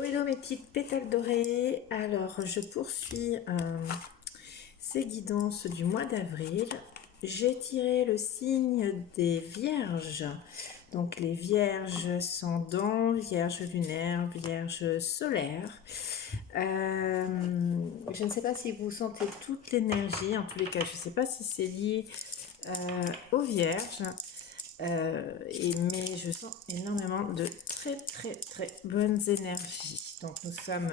Hello mes petites pétales dorées. Alors je poursuis ces guidances du mois d'avril. J'ai tiré le signe des vierges. Donc les vierges ascendants, vierges lunaires, vierges solaires. Je ne sais pas si vous sentez toute l'énergie. En tous les cas, je ne sais pas si c'est lié aux vierges. Mais je sens énormément de très bonnes énergies. Donc nous sommes,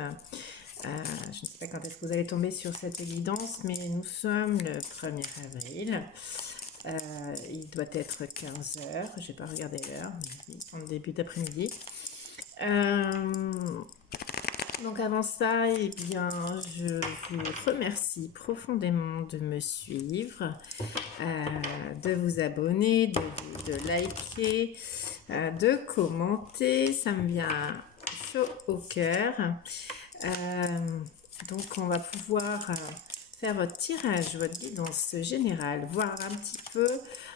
je ne sais pas quand est-ce que vous allez tomber sur cette évidence, mais nous sommes le 1er avril. Il doit être 15 heures, je n'ai pas regardé l'heure, mais en début d'après-midi. Donc avant ça, eh bien, je vous remercie profondément de me suivre, de vous abonner, de liker, de commenter. Ça me vient chaud au cœur. Donc on va pouvoir faire votre tirage, votre guidance générale, voir un petit peu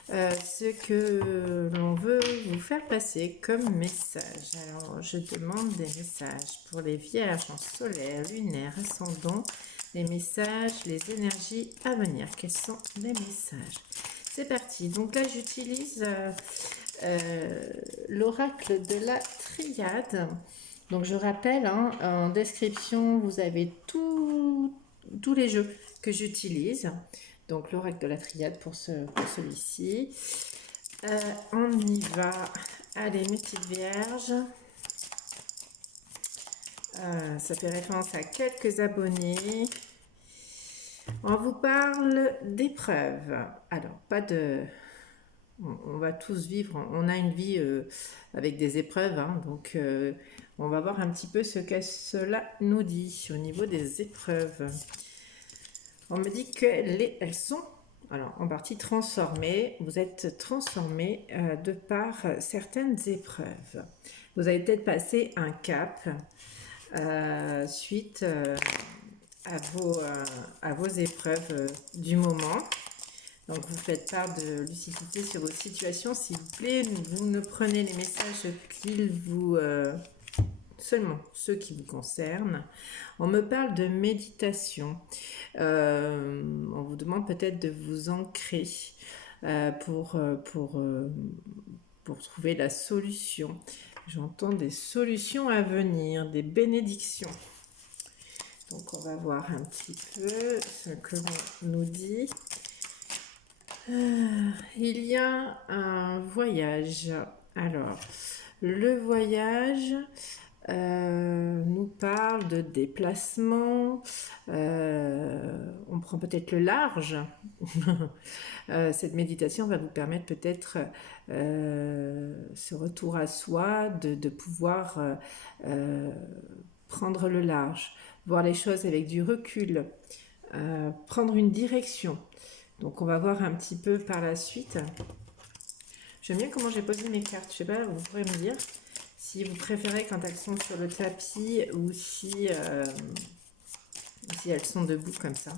ce que l'on veut vous faire passer comme message. Alors je demande des messages pour les vierges en solaire, lunaire, ascendant, les messages, les énergies à venir. Quels sont les messages? C'est parti. Donc là j'utilise l'oracle de la triade. Donc je rappelle, hein, en description, vous avez tous les jeux que j'utilise. Donc l'oracle de la triade pour celui-ci. On y va. Allez, mes petites vierges. Ça fait référence à quelques abonnés. On vous parle d'épreuves. Alors, pas de... On va tous vivre, on a une vie avec des épreuves, hein, donc on va voir un petit peu ce que cela nous dit au niveau des épreuves. On me dit qu'elles sont alors, en partie transformées. Vous êtes transformés de par certaines épreuves. Vous avez peut-être passé un cap suite à vos épreuves du moment. Donc vous faites part de lucidité sur vos situations, s'il vous plaît. Vous ne prenez les messages qu'ils vous... seulement ceux qui vous concernent. On me parle de méditation. On vous demande peut-être de vous ancrer pour trouver la solution. J'entends des solutions à venir, des bénédictions. Donc on va voir un petit peu ce que l'on nous dit. Il y a un voyage. Alors, le voyage nous parle de déplacement. On prend peut-être le large. Cette méditation va vous permettre peut-être ce retour à soi, de pouvoir prendre le large, voir les choses avec du recul, prendre une direction. Donc on va voir un petit peu par la suite. J'aime bien comment j'ai posé mes cartes. Je sais pas, vous pourrez me dire si vous préférez quand elles sont sur le tapis ou si elles sont debout comme ça.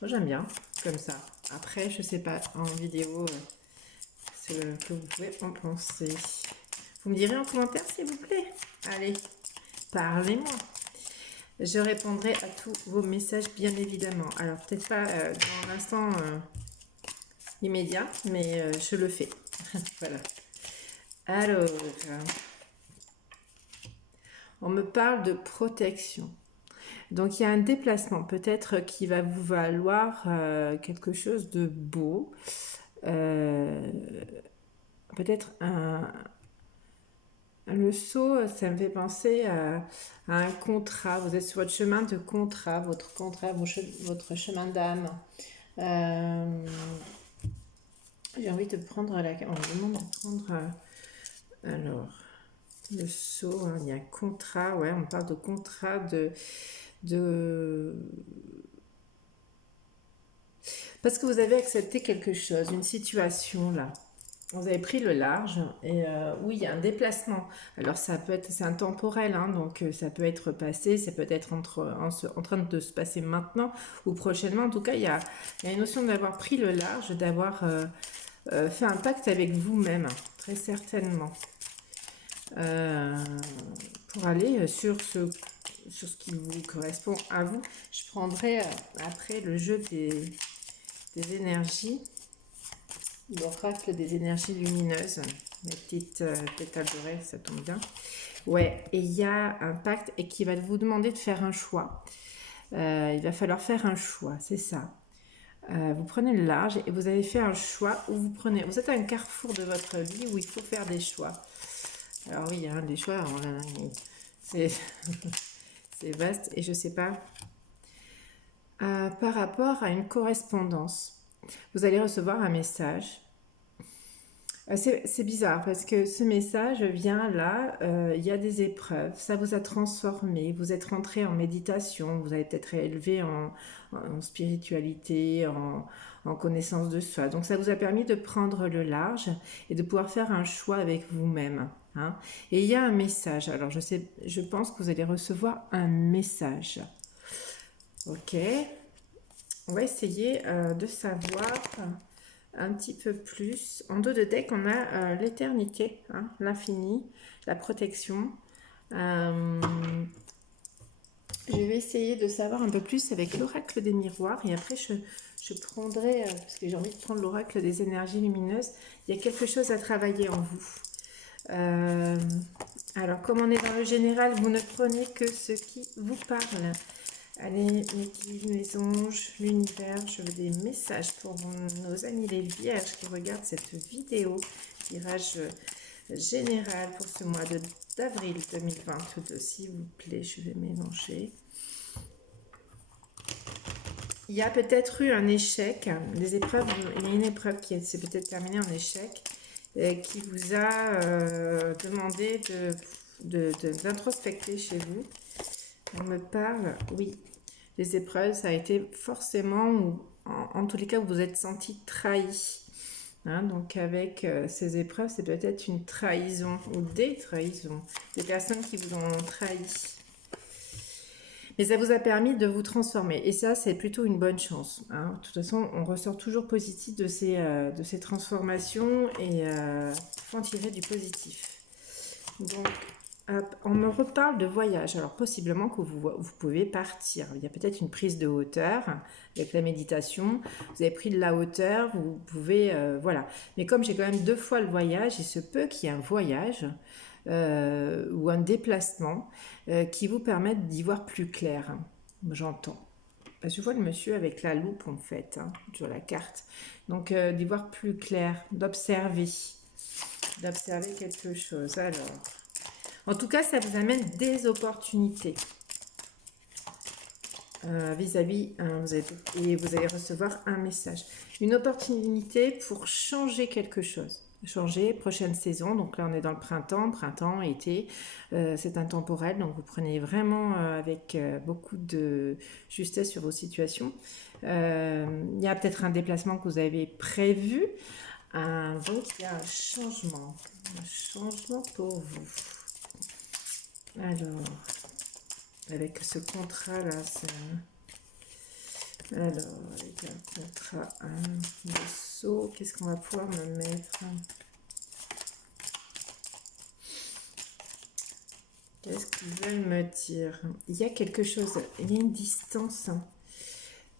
Moi j'aime bien comme ça. Après, je sais pas en vidéo ce que vous pouvez en penser. Vous me direz en commentaire s'il vous plaît. Allez, parlez-moi. Je répondrai à tous vos messages bien évidemment. Alors peut-être pas dans l'instant immédiat, mais je le fais. Voilà. Alors, on me parle de protection. Donc il y a un déplacement peut-être qui va vous valoir quelque chose de beau. Peut-être le saut, ça me fait penser à un contrat. Vous êtes sur votre chemin de contrat, votre chemin d'âme. J'ai envie de prendre la... On me demande de prendre... alors, le saut, hein, il y a un contrat. Ouais, on parle de contrat Parce que vous avez accepté quelque chose, une situation là. Vous avez pris le large et oui, il y a un déplacement. Alors ça peut être, c'est intemporel, hein, donc ça peut être passé, ça peut être en train de se passer maintenant ou prochainement. En tout cas, il y a une notion d'avoir pris le large, d'avoir fait un pacte avec vous-même, très certainement. pour aller sur ce qui vous correspond à vous. Je prendrai après le jeu des énergies, l'oracle des énergies lumineuses, la petite pétale dorée, ça tombe bien. Ouais, et il y a un pacte et qui va vous demander de faire un choix. Il va falloir faire un choix, c'est ça. Vous prenez le large et vous avez fait un choix où vous êtes à un carrefour de votre vie où il faut faire des choix. Alors oui, hein, des choix, c'est c'est vaste et je sais pas. Par rapport à une correspondance, vous allez recevoir un message. C'est bizarre parce que ce message vient là, il y a des épreuves, ça vous a transformé, vous êtes rentré en méditation, vous avez peut-être élevé en spiritualité, en connaissance de soi. Donc ça vous a permis de prendre le large et de pouvoir faire un choix avec vous-même. Hein. Et il y a un message, alors je pense que vous allez recevoir un message. Ok, on va essayer de savoir un petit peu plus. En dos de deck, on a l'éternité, hein, l'infini, la protection. Je vais essayer de savoir un peu plus avec l'oracle des miroirs et après je prendrai, parce que j'ai envie de prendre l'oracle des énergies lumineuses, il y a quelque chose à travailler en vous. Alors, comme on est dans le général, vous ne prenez que ce qui vous parle. Allez, mes guides, mes anges, l'univers, je veux des messages pour nos amis les vierges qui regardent cette vidéo. Tirage général pour ce mois d'avril 2022, s'il vous plaît, je vais mélanger. Il y a peut-être eu un échec, des épreuves, il y a une épreuve qui s'est peut-être terminée en échec, qui vous a demandé d'introspecter chez vous. On me parle, oui, les épreuves, ça a été forcément, ou en tous les cas, vous vous êtes senti trahi. Hein, donc avec ces épreuves, c'est peut-être une trahison ou des trahisons, des personnes qui vous ont trahi. Mais ça vous a permis de vous transformer. Et ça, c'est plutôt une bonne chance. Hein. De toute façon, on ressort toujours positif de ces transformations et faut en tirer du positif. Donc, on me reparle de voyage. Alors, possiblement que vous pouvez partir. Il y a peut-être une prise de hauteur avec la méditation. Vous avez pris de la hauteur, vous pouvez... voilà. Mais comme j'ai quand même 2 fois le voyage, il se peut qu'il y ait un voyage ou un déplacement qui vous permette d'y voir plus clair. J'entends. Je vois le monsieur avec la loupe en fait, hein, sur la carte. Donc, d'y voir plus clair, d'observer quelque chose. Alors... En tout cas, ça vous amène des opportunités vis-à-vis, et vous allez recevoir un message. Une opportunité pour changer quelque chose. Changer, prochaine saison, donc là on est dans le printemps, été, c'est intemporel, donc vous prenez vraiment avec beaucoup de justesse sur vos situations. Il y a peut-être un déplacement que vous avez prévu, donc il y a un changement pour vous. Alors, avec ce contrat-là, alors, avec un contrat, un saut, qu'est-ce qu'on va pouvoir me mettre? Qu'est-ce qu'ils veulent me dire? Il y a quelque chose, il y a une distance.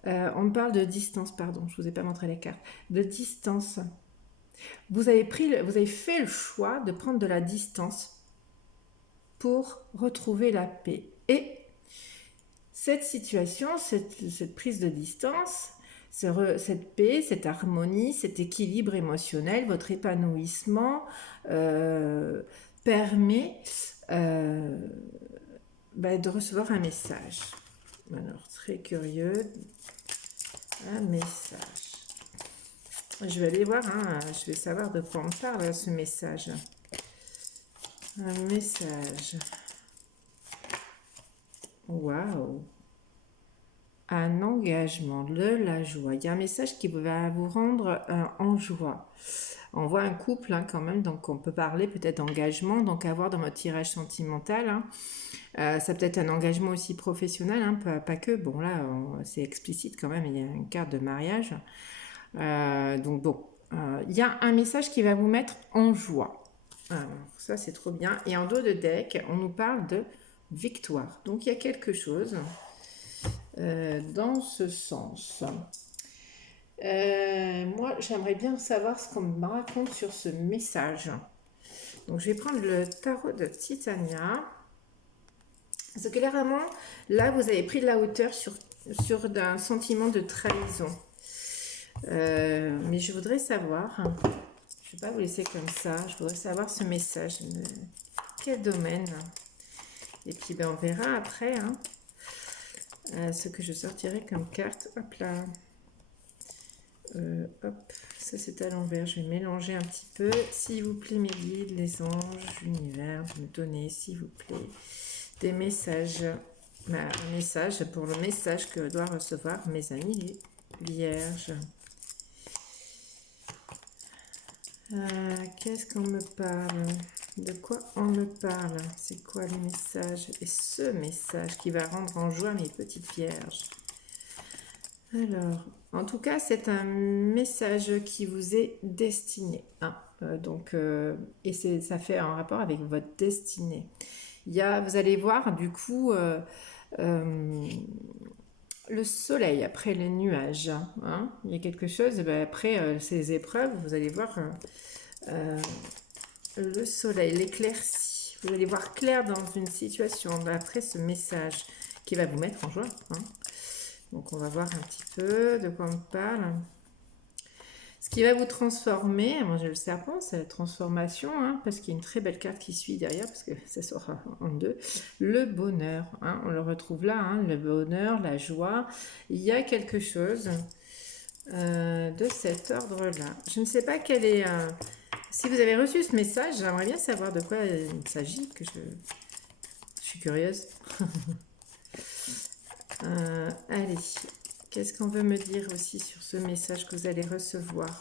On me parle de distance, pardon, je ne vous ai pas montré les cartes. De distance. Vous avez fait le choix de prendre de la distance pour retrouver la paix. Et cette situation, cette prise de distance, cette paix, cette harmonie, cet équilibre émotionnel, votre épanouissement permet de recevoir un message. Alors, très curieux, un message. Je vais aller voir, hein, je vais savoir de quoi on parle, ce message. Un message. Waouh! Un engagement, de la joie. Il y a un message qui va vous rendre en joie. On voit un couple hein, quand même, donc on peut parler peut-être d'engagement, donc avoir dans votre tirage sentimental. Hein. Ça peut être un engagement aussi professionnel, hein, pas que. Bon là, c'est explicite quand même, il y a une carte de mariage. Donc bon, il y a un message qui va vous mettre en joie. Alors, ça, c'est trop bien. Et en dos de deck, on nous parle de victoire. Donc, il y a quelque chose dans ce sens. Moi, j'aimerais bien savoir ce qu'on me raconte sur ce message. Donc, je vais prendre le tarot de Titania. Parce que clairement, là, vous avez pris de la hauteur sur un sentiment de trahison. Mais je voudrais savoir, je ne vais pas vous laisser comme ça, je voudrais savoir ce message. Quel domaine? Et puis, ben, on verra après hein, ce que je sortirai comme carte. Hop là. Hop, ça c'est à l'envers, je vais mélanger un petit peu. S'il vous plaît mes guides, les anges, l'univers, vous me donnez s'il vous plaît des messages. Un message pour le message que doivent recevoir mes amis les vierges. Qu'est-ce qu'on me parle? De quoi on me parle? C'est quoi les messages? Et ce message qui va rendre en joie mes petites vierges. Alors, en tout cas, c'est un message qui vous est destiné. Hein. Et ça fait un rapport avec votre destinée. Vous allez voir du coup le soleil après les nuages. Hein. Il y a quelque chose, après ces épreuves, vous allez voir le soleil, l'éclaircie. Vous allez voir clair dans une situation après ce message qui va vous mettre en joie. Hein. Donc on va voir un petit peu de quoi on parle. Ce qui va vous transformer, moi j'ai le serpent, c'est la transformation, hein, parce qu'il y a une très belle carte qui suit derrière, parce que ça sort en deux. Le bonheur, hein, on le retrouve là, hein, le bonheur, la joie. Il y a quelque chose de cet ordre-là. Je ne sais pas quel est... si vous avez reçu ce message, j'aimerais bien savoir de quoi il s'agit, que je suis curieuse. Allez, qu'est-ce qu'on veut me dire aussi sur ce message que vous allez recevoir?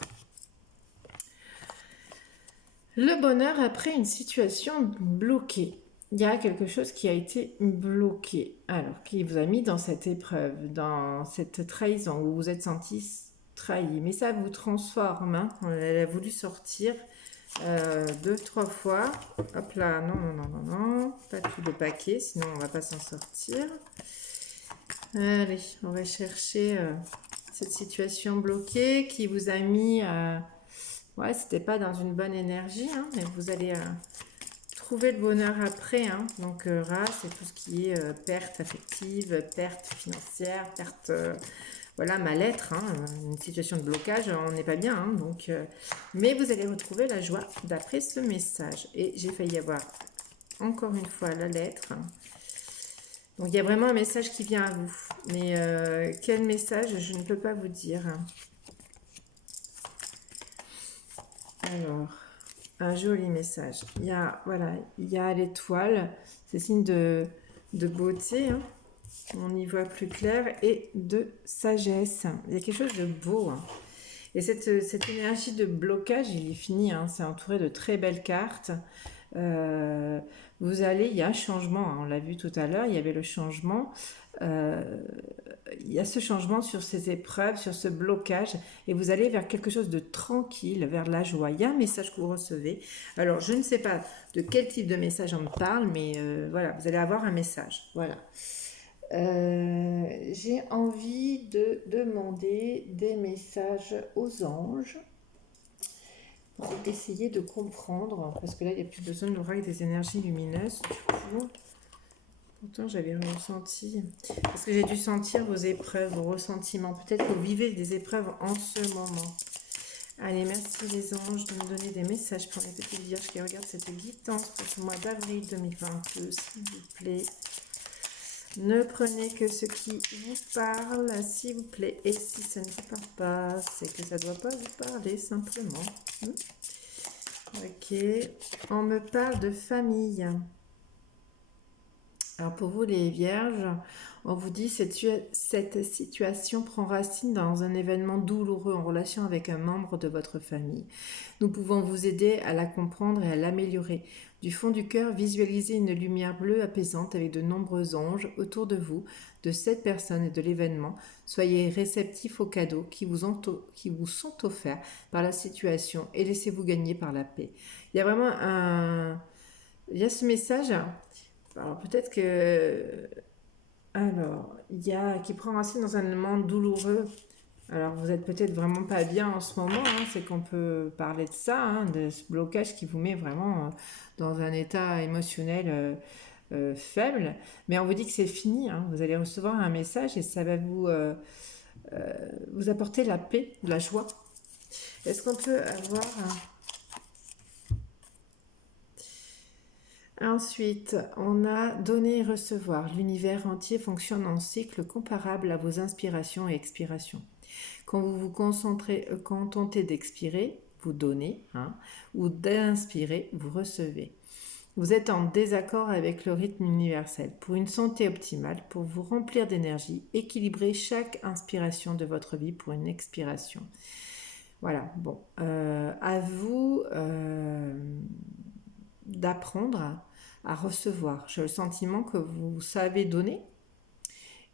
Le bonheur après une situation bloquée. Il y a quelque chose qui a été bloqué, alors qui vous a mis dans cette épreuve, dans cette trahison où vous vous êtes senti trahi. Mais ça vous transforme. Hein. Elle a voulu sortir 2-3 fois. Hop là, non, non, non, non, non, pas tout le paquet, sinon on va pas s'en sortir. Allez, on va chercher cette situation bloquée qui vous a mis... ouais, c'était pas dans une bonne énergie, hein, mais vous allez trouver le bonheur après. Hein. Donc, Ra, c'est tout ce qui est perte affective, perte financière, perte... voilà, mal-être, hein, une situation de blocage, on n'est pas bien. Hein, donc, mais vous allez retrouver la joie d'après ce message. Et j'ai failli avoir encore une fois la lettre. Donc, il y a vraiment un message qui vient à vous. Mais quel message, je ne peux pas vous dire. Alors, un joli message. Il y a l'étoile. C'est signe de beauté. Hein. On y voit plus clair. Et de sagesse. Il y a quelque chose de beau. Hein. Et cette énergie de blocage, il est fini. Hein. C'est entouré de très belles cartes. Il y a un changement, hein, on l'a vu tout à l'heure, il y avait le changement, il y a ce changement sur ces épreuves, sur ce blocage, et vous allez vers quelque chose de tranquille, vers la joie. Il y a un message que vous recevez. Alors, je ne sais pas de quel type de message on me parle, mais voilà, vous allez avoir un message. Voilà. J'ai envie de demander des messages aux anges. Pour essayer de comprendre, parce que là, il n'y a plus besoin de avec des énergies lumineuses. Du coup, pourtant, j'avais ressenti, parce que j'ai dû sentir vos épreuves, vos ressentiments. Peut-être que vous vivez des épreuves en ce moment. Allez, merci les anges de me donner des messages pour les petites vierges qui regardent cette guidance pour ce mois d'avril 2022, s'il vous plaît. Ne prenez que ce qui vous parle, s'il vous plaît. Et si ça ne vous parle pas, c'est que ça ne doit pas vous parler, simplement. Ok. On me parle de famille. Alors pour vous les vierges, on vous dit cette situation prend racine dans un événement douloureux en relation avec un membre de votre famille. Nous pouvons vous aider à la comprendre et à l'améliorer. Du fond du cœur, visualisez une lumière bleue apaisante avec de nombreux anges autour de vous, de cette personne et de l'événement. Soyez réceptifs aux cadeaux qui vous sont offerts par la situation et laissez-vous gagner par la paix. Il y a vraiment un... Il y a ce message. Alors peut-être que... Alors, il y a qui prend racine dans un élément douloureux. Alors vous êtes peut-être vraiment pas bien en ce moment, hein, c'est qu'on peut parler de ça, hein, de ce blocage qui vous met vraiment dans un état émotionnel faible. Mais on vous dit que c'est fini, hein. Vous allez recevoir un message et ça va vous apporter la paix, de la joie. Est-ce qu'on peut avoir Ensuite, on a donner et recevoir. L'univers entier fonctionne en cycle comparable à vos inspirations et expirations. Quand vous vous contentez d'expirer, vous donnez, hein, ou d'inspirer, vous recevez. Vous êtes en désaccord avec le rythme universel. Pour une santé optimale, pour vous remplir d'énergie, équilibrez chaque inspiration de votre vie pour une expiration. Voilà, bon. À vous d'apprendre à recevoir. J'ai le sentiment que vous savez donner,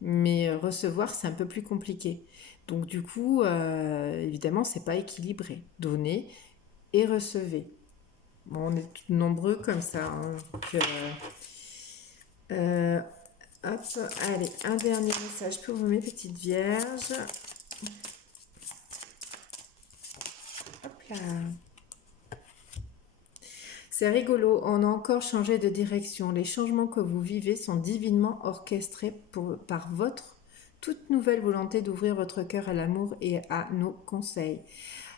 mais recevoir, c'est un peu plus compliqué. Donc du coup, évidemment, c'est pas équilibré. Donnez et recevez. Bon, on est nombreux comme ça. Hein, donc, hop, allez, un dernier message pour vous, mes petites vierges. Hop là. C'est rigolo, on a encore changé de direction. Les changements que vous vivez sont divinement orchestrés par votre toute nouvelle volonté d'ouvrir votre cœur à l'amour et à nos conseils.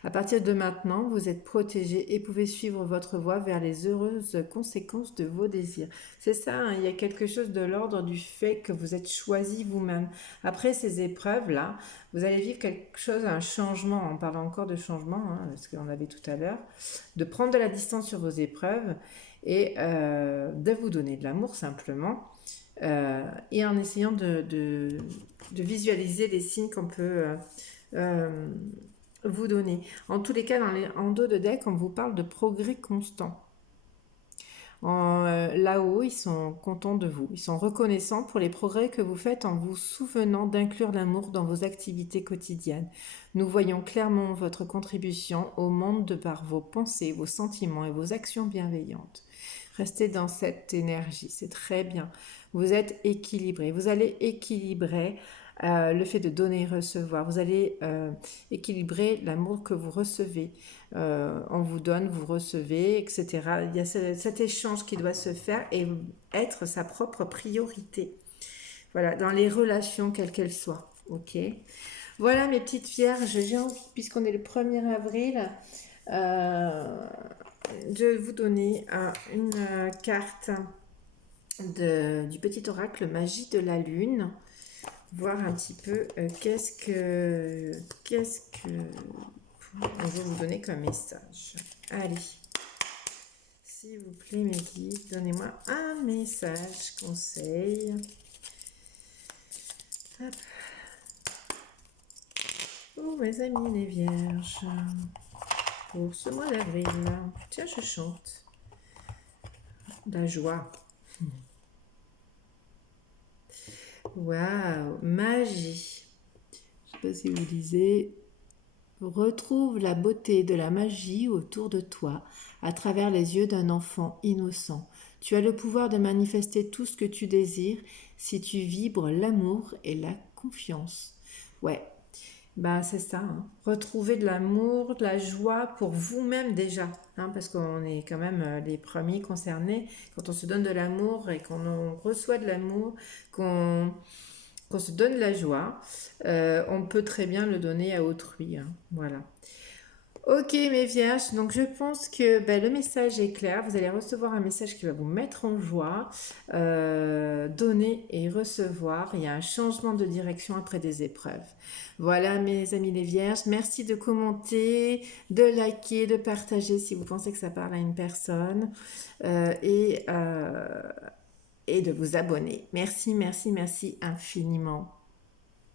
À partir de maintenant, vous êtes protégé et pouvez suivre votre voie vers les heureuses conséquences de vos désirs. C'est ça, hein, il y a quelque chose de l'ordre du fait que vous êtes choisi vous-même. Après ces épreuves-là, vous allez vivre quelque chose, un changement, on parle encore de changement, hein, ce qu'on avait tout à l'heure, de prendre de la distance sur vos épreuves et de vous donner de l'amour simplement. Et en essayant de visualiser les signes qu'on peut vous donner. En tous les cas, en dos de deck, on vous parle de progrès constant. Là-haut, ils sont contents de vous. Ils sont reconnaissants pour les progrès que vous faites en vous souvenant d'inclure l'amour dans vos activités quotidiennes. Nous voyons clairement votre contribution au monde de par vos pensées, vos sentiments et vos actions bienveillantes. Restez dans cette énergie, c'est très bien. Vous êtes équilibré. Vous allez équilibrer le fait de donner et recevoir. Vous allez équilibrer l'amour que vous recevez. On vous donne, vous recevez, etc. Il y a cet échange qui doit se faire et être sa propre priorité. Voilà, dans les relations, quelles qu'elles soient. Ok. Voilà mes petites vierges, puisqu'on est le 1er avril, je vais vous donner une carte du petit oracle Magie de la Lune. Voir un petit peu qu'est-ce que on va vous donner comme message. Allez, s'il vous plaît mes guides, donnez-moi un message, conseil. Hop. Oh mes amis les vierges, pour ce mois d'avril, tiens je chante, la joie. Waouh, magie. Je ne sais pas si vous lisez. Retrouve la beauté de la magie autour de toi à travers les yeux d'un enfant innocent. Tu as le pouvoir de manifester tout ce que tu désires si tu vibres l'amour et la confiance. Ouais, bah c'est ça. Hein. Retrouver de l'amour, de la joie pour vous-même déjà, hein, parce qu'on est quand même les premiers concernés. Quand on se donne de l'amour et qu'on reçoit de l'amour, qu'on se donne la joie, on peut très bien le donner à autrui. Hein. Voilà. Ok mes vierges, donc je pense que le message est clair, vous allez recevoir un message qui va vous mettre en joie, donner et recevoir, il y a un changement de direction après des épreuves. Voilà mes amis les vierges, merci de commenter, de liker, de partager si vous pensez que ça parle à une personne et de vous abonner. Merci, merci, merci infiniment.